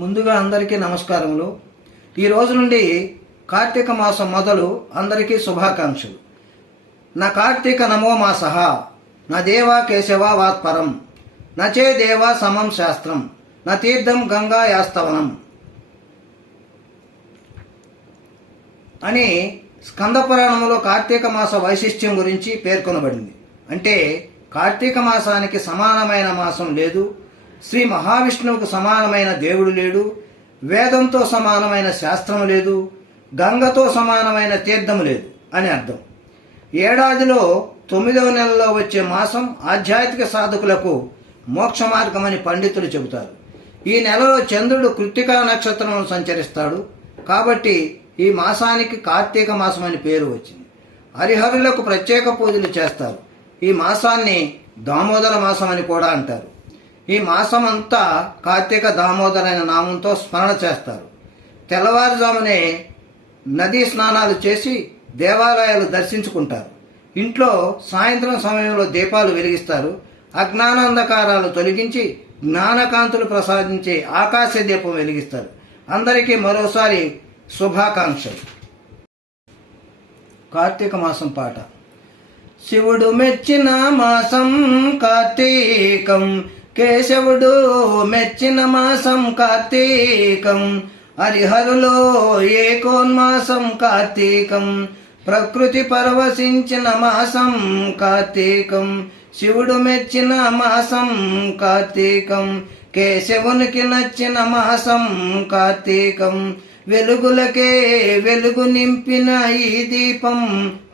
ముందుగా అందరికీ నమస్కారములు. ఈ రోజు నుండి కార్తీక మాసం మొదలు అందరికీ శుభాకాంక్షలు. నా కార్తీక నమో మాస నా దేవా కేశవ వాత్పరం నచే దేవా సమం శాస్త్రం నా తీర్థం గంగా యాస్తవనం అని స్కంద పురాణంలో కార్తీక మాస వైశిష్ట్యం గురించి పేర్కొనబడింది. అంటే కార్తీక మాసానికి సమానమైన మాసం లేదు శ్రీ మహావిష్ణువుకు సమానమైన దేవుడు లేడు వేదంతో సమానమైన శాస్త్రం లేదు గంగతో సమానమైన తీర్థం లేదు అని అర్థం. ఏడాదిలో తొమ్మిదవ నెలలో వచ్చే మాసం ఆధ్యాత్మిక సాధకులకు మోక్ష మార్గమని పండితులు చెబుతారు. ఈ నెలలో చంద్రుడు కృత్తికా నక్షత్రంలో సంచరిస్తాడు. కాబట్టి ఈ మాసానికి కార్తీక మాసం అని పేరు వచ్చింది. హరిహరులకు ప్రత్యేక పూజలు చేస్తారు. ఈ మాసాన్ని దామోదర మాసం అని కూడా అంటారు. ఈ మాసం అంతా కార్తీక దామోదర్ అనే నామంతో స్మరణ చేస్తారు. తెల్లవారుజామునే నదీ స్నానాలు చేసి దేవాలయాలు దర్శించుకుంటారు. ఇంట్లో సాయంత్రం సమయంలో దీపాలు వెలిగిస్తారు. అజ్ఞానాంధకారాలు తొలగించి జ్ఞానకాంతులు ప్రసాదించే ఆకాశ దీపం వెలిగిస్తారు. అందరికీ మరోసారి శుభాకాంక్షలు. కార్తీక మాసం పాట. శివుడు మెచ్చిన మాసం కార్తీకం. కేశవుడు మెచ్చిన మాసం కార్తీకం హరిహరులో ఏకోన్మాసం కార్తీకం ప్రకృతి పరవశించిన మాసం కార్తీకం శివుడు మెచ్చిన మాసం కార్తీకం కేశవునికి నచ్చిన మాసం కార్తీకం. వెలుగులకే వెలుగు నింపిన ఈ దీపం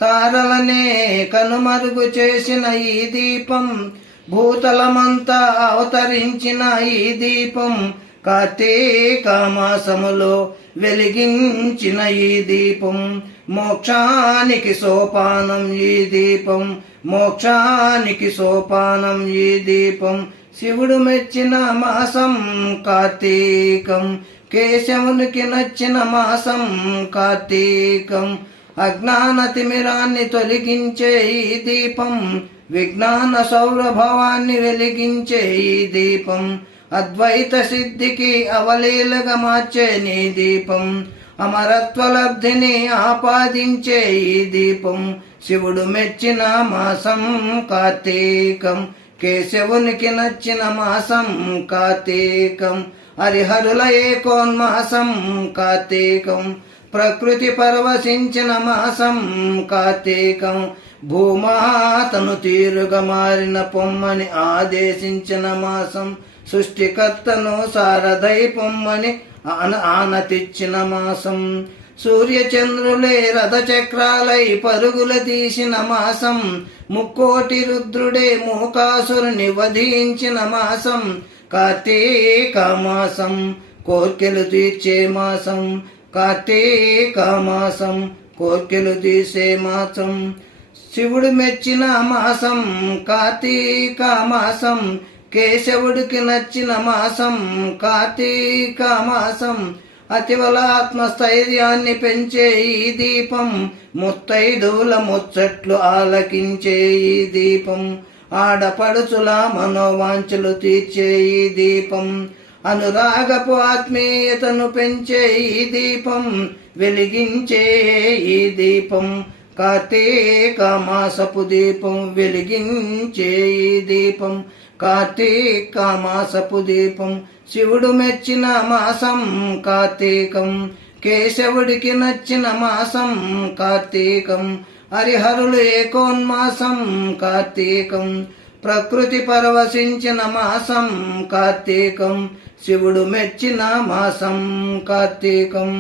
తారలనే కనుమరుగు చేసిన ఈ దీపం. భూతలమంతా అవతరించిన ఈ దీపం కార్తీక మాసములో వెలిగించిన ఈ దీపం. మోక్షానికి సోపానం ఈ దీపం. మోక్షానికి సోపానం ఈ దీపం. శివుడు మెచ్చిన మాసం కార్తీకం. కేశవునికి నచ్చిన మాసం కార్తీకం. అజ్ఞాన తిమిరాన్ని తొలగించే ఈ దీపం. విజ్ఞాన సౌరభవాన్ని వెలిగించే ఈ దీపం అద్వైత సిద్ధికి అవలీలగా మార్చే నీ దీపం అమరత్వ లబ్ధిని ఆపాదించే ఈ దీపం శివుడు మెచ్చిన మాసం కార్తీకం కేశవునికి నచ్చిన మాసం కార్తీకం హరిహరుల ఏకోన్మాసం కార్తీకం ప్రకృతి పరవశించిన మాసం కార్తీకం భూమాతను తీరుగా మారిన పొమ్మని ఆదేశించిన మాసం సృష్టికర్తను సారథై పొమ్మని ఆన ఆనతిచ్చిన మాసం. సూర్యచంద్రులే రథచక్రాలై పరుగుల తీసిన మాసం. ముక్కోటి రుద్రుడే మూకాసురుని వధించిన మాసం. కార్తీక మాసం కోర్కెలు తీర్చే మాసం. కార్తీక మాసం కోర్కెలు తీసే మాసం. శివుడు మెచ్చిన మాసం కార్తీక మాసం కేశవుడికి నచ్చిన మాసం కార్తీక మాసం. అతివల ఆత్మస్థైర్యాన్ని పెంచే ఈ దీపం ముత్తైదువుల ముచ్చట్లు ఆలకించే ఈ దీపం. ఆడపడుచుల మనోవాంఛలు తీర్చే ఈ దీపం. అనురాగపు ఆత్మీయతను పెంచే ఈ దీపం వెలిగించే ఈ దీపం. కార్తీక మాసపు దీపం వెలిగించే ఈ దీపం. కార్తీక మాసపు దీపం శివుడు మెచ్చిన మాసం కార్తీకం. కేశవుడికి నచ్చిన మాసం కార్తీకం. హరిహరులు ఏకోన్మాసం కార్తీకం. ప్రకృతి పరవశించిన మాసం కార్తీకం. శివుడు మెచ్చిన మాసం కార్తీకం.